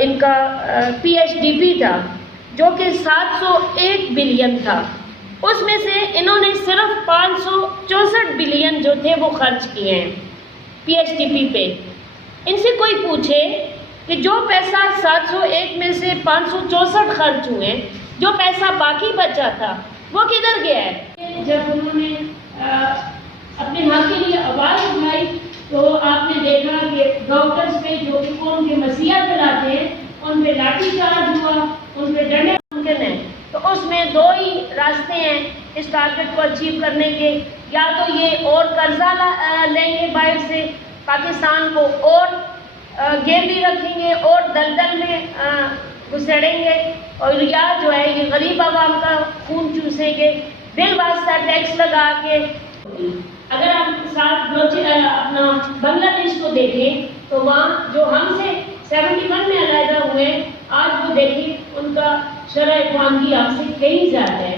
ان کا PHDP تھا جو کہ 701 بلین تھا، اس میں سے انہوں نے صرف 564 بلین جو تھے وہ خرچ کیے ہیں PHDP پہ۔ ان سے کوئی پوچھے کہ جو پیسہ 701 میں سے 564 خرچ ہوئے، جو پیسہ باقی بچا تھا وہ کدھر گیا ہے؟ جب انہوں نے اپنے حق کے لیے آواز اٹھائی تو آپ نے دیکھا کہ ڈاکٹرز پہ جو کہ قوم کے مسیح پھیلاتے ہیں ان پہ لاٹھی چارج ہوا، ان پہ ڈنڈے ممکن ہے۔ تو اس میں دو ہی راستے ہیں اس ٹارگٹ کو اچیو کرنے کے، یا تو یہ اور قرضہ لیں گے باہر سے، پاکستان کو اور گیلی رکھیں گے اور دلدل میں گھسڑیں گے، اور یا جو ہے یہ غریب عوام کا خون چوسیں گے بل واسطہ ٹیکس لگا کے۔ اگر آپ ساتھ اپنا بنگلہ دیش کو دیکھیں تو وہاں جو ہم سے 71 میں علیحدہ ہوئے، آج وہ دیکھیں ان کا شرح خواندگی ہم سے کئی زیادہ ہے۔